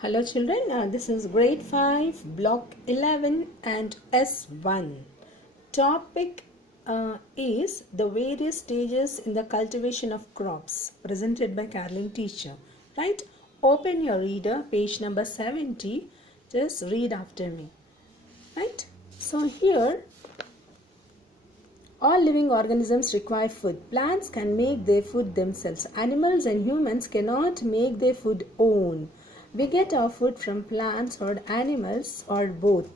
Hello children, this is grade 5, block 11 and S1. Topic is the various stages in the cultivation of crops presented by Caroline teacher. Right? Open your reader, page number 70. Just read after me. Right? So here all living organisms require food. Plants can make their food themselves. Animals and humans cannot make their food own. We get our food from plants or animals or both.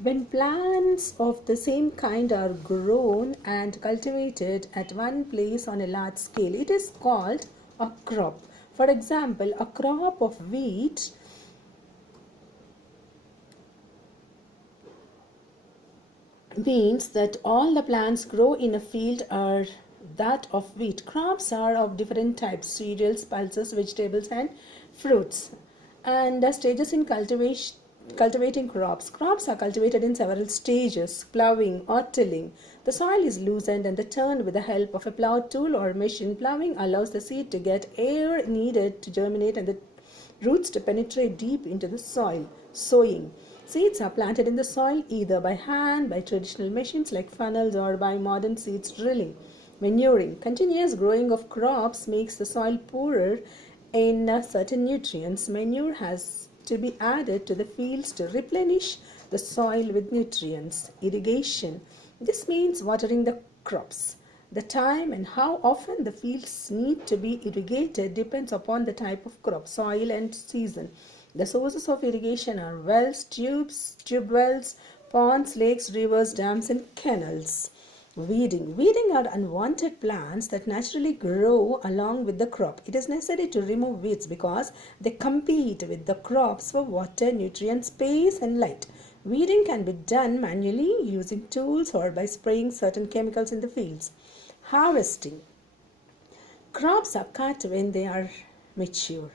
When plants of the same kind are grown and cultivated at one place on a large scale, it is called a crop. For example, a crop of wheat means that all the plants grow in a field are that of wheat. Crops are of different types: cereals, pulses, vegetables and fruits. And the stages in cultivating crops. Crops are cultivated in several stages: plowing or tilling. The soil is loosened and turned with the help of a plow tool or machine. Plowing allows the seed to get air needed to germinate and the roots to penetrate deep into the soil. Sowing. Seeds are planted in the soil either by hand, by traditional machines like funnels, or by modern seeds drilling. Manuring. Continuous growing of crops makes the soil poorer in certain nutrients. Manure has to be added to the fields to replenish the soil with nutrients. Irrigation. This means watering the crops. The time and how often the fields need to be irrigated depends upon the type of crop, soil and season. The sources of irrigation are wells, tube wells, ponds, lakes, rivers, dams and canals. Weeding. Weeding are unwanted plants that naturally grow along with the crop. It is necessary to remove weeds because they compete with the crops for water, nutrients, space and light. Weeding can be done manually using tools or by spraying certain chemicals in the fields. Harvesting. Crops are cut when they are mature.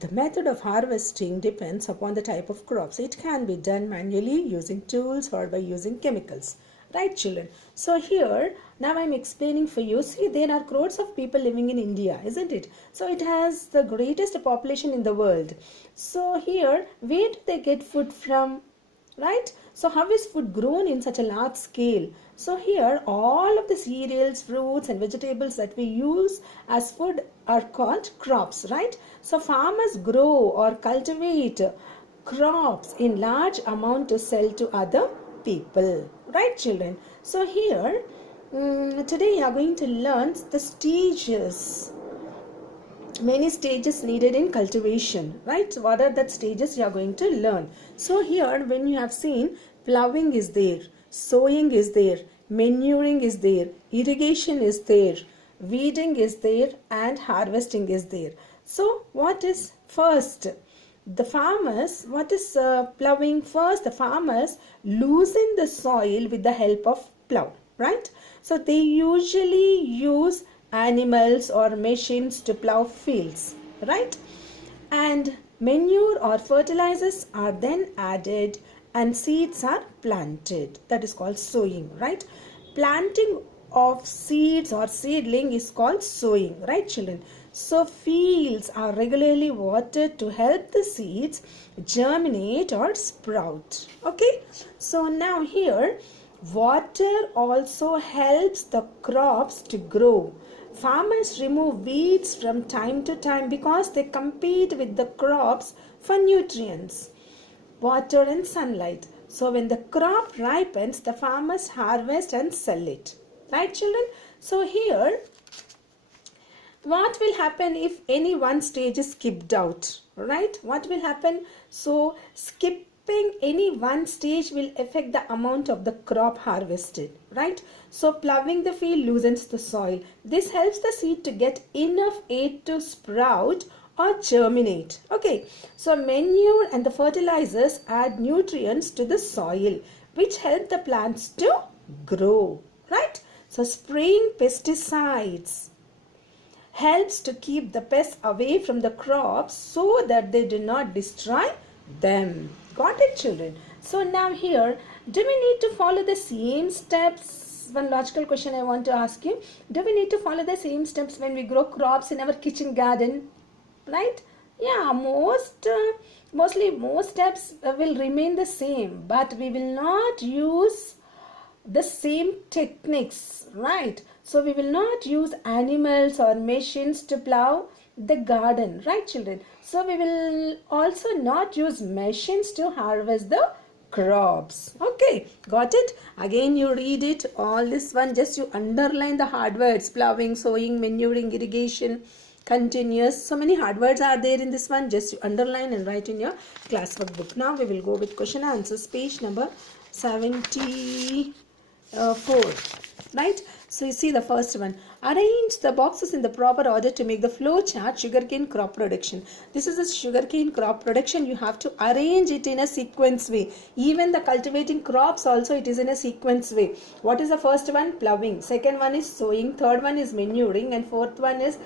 The method of harvesting depends upon the type of crops. It can be done manually using tools or by using chemicals. Right children? So here now I'm explaining for you. See, there are crores of people living in India, isn't it? So it has the greatest population in the world. So here, where do they get food from? Right? So how is food grown in such a large scale? So here all of the cereals, fruits and vegetables that we use as food are called crops, right? So farmers grow or cultivate crops in large amount to sell to other people, right children? So here today you are going to learn the stages, many stages needed in cultivation, right? What are the stages you are going to learn? So here when you have seen, plowing is there, sowing is there, manuring is there, irrigation is there, weeding is there and harvesting is there. So what is first? The farmers, what is plowing? First the farmers loosen the soil with the help of plow, right? So they usually use animals or machines to plow fields, right? And manure or fertilizers are then added and seeds are planted. That is called sowing, right? Planting of seeds or seedling is called sowing, right children? So fields are regularly watered to help the seeds germinate or sprout. Okay, so now here water also helps the crops to grow. Farmers remove weeds from time to time because they compete with the crops for nutrients, water and sunlight. So when the crop ripens, the farmers harvest and sell it. Right children? So here, what will happen if any one stage is skipped out? Right? What will happen? So skipping any one stage will affect the amount of the crop harvested. Right? So plowing the field loosens the soil. This helps the seed to get enough air to sprout or germinate. Okay, so manure and the fertilizers add nutrients to the soil which help the plants to grow, right? So spraying pesticides helps to keep the pests away from the crops so that they do not destroy them. Got it children? So now here, do we need to follow the same steps? One logical question I want to ask you. Do we need to follow the same steps when we grow crops in our kitchen garden? Right? Yeah, mostly most steps will remain the same, but we will not use the same techniques, right? So we will not use animals or machines to plow the garden, right children? So we will also not use machines to harvest the crops. Okay, got it? Again you read it, all this one, just you underline the hard words: plowing, sowing, manuring, irrigation, continuous. So many hard words are there in this one, just you underline and write in your classwork book. Now we will go with question answers, page number 74, right? So you see the first one: arrange the boxes in the proper order to make the flow chart sugarcane crop production. This is a sugarcane crop production. You have to arrange it in a sequence way. Even the cultivating crops also, it is in a sequence way. What is the first one? Ploughing. Second one is sowing. Third one is manuring, and fourth one is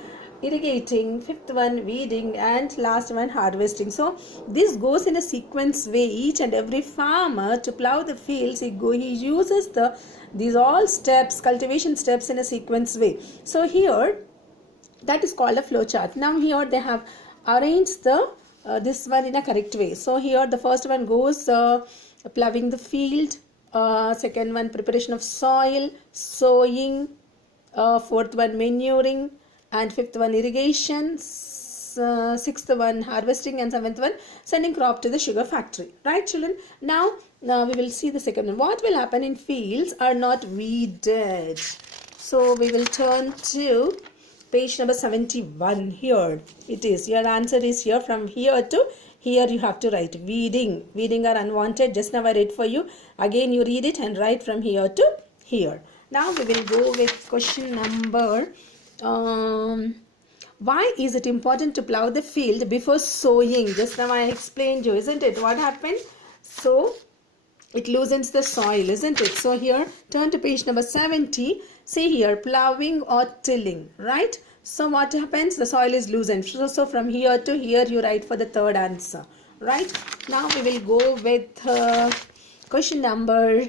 irrigating, fifth one weeding, and last one harvesting. So this goes in a sequence way. Each and every farmer, to plow the fields, he uses these all steps, cultivation steps, in a sequence way. So here that is called a flow chart. Now here they have arranged the this one in a correct way. So here the first one goes ploughing the field, second one preparation of soil, sowing, fourth one manuring, and fifth one irrigation, sixth one harvesting, and seventh one sending crop to the sugar factory, right children? Now we will see the second one. What will happen in fields are not weeded? So we will turn to page number 71. Here it is, your answer is here. From here to here you have to write weeding. Weeding are unwanted. Just now I read for you. Again you read it and write from here to here. Now we will go with question number why is it important to plow the field before sowing? Just now I explained you, isn't it? What happened? So it loosens the soil, isn't it? So here turn to page number 70. See here, plowing or tilling, right? So what happens? The soil is loosened. So from here to here you write for the third answer, right? Now we will go with question number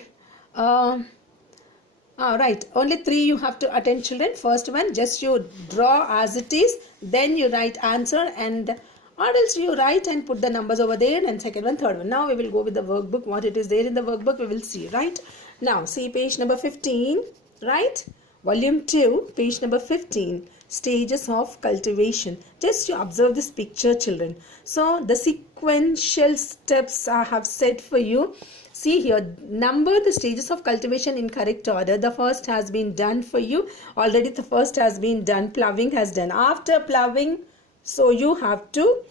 right, only 3 you have to attend children. First one, just you draw as it is, then you write answer, and or else you write and put the numbers over there. And second one, third one. Now we will go with the workbook. What it is there in the workbook we will see, right? Now see page number 15, right? Volume 2, page number 15, stages of cultivation. Just you observe this picture children. So the sequential steps I have set for you. See here, number the stages of cultivation in correct order. The first has been done for you. Already the first has been done. Ploughing has done. After ploughing, so you have to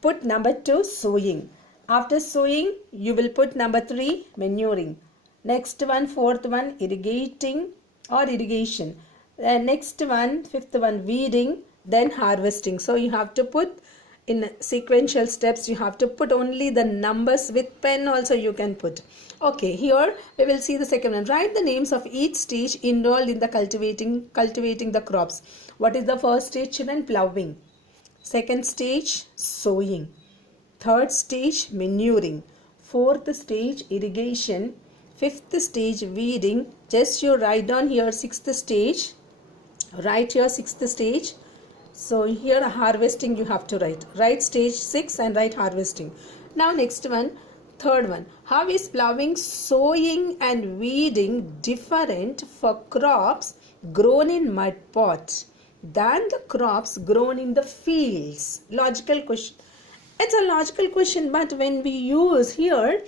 put number 2, sowing. After sowing, you will put number 3, manuring. Next one, fourth one, irrigating or irrigation. Next one, fifth one, weeding, then harvesting. So you have to put in sequential steps, you have to put only the numbers. With pen also you can put. Okay, here we will see the second one. Write the names of each stage involved in the cultivating the crops. What is the first stage children? Ploughing. Second stage, sowing. Third stage, manuring. Fourth stage, irrigation. Fifth stage, weeding. Just you write down here sixth stage. Write here sixth stage. So here harvesting you have to write. Write stage 6 and write harvesting. Now next one, third one. How is ploughing, sowing and weeding different for crops grown in mud pots than the crops grown in the fields? Logical question. It's a logical question, but when we use here,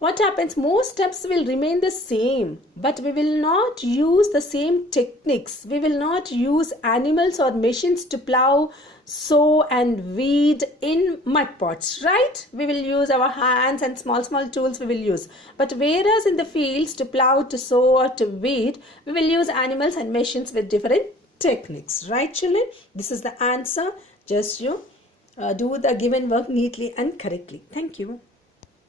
what happens? Most steps will remain the same, but we will not use the same techniques. We will not use animals or machines to plow, sow and weed in mud pots, right? We will use our hands and small tools we will use. But whereas in the fields, to plow, to sow or to weed, we will use animals and machines with different techniques, right children? This is the answer. Just you do the given work neatly and correctly. Thank you.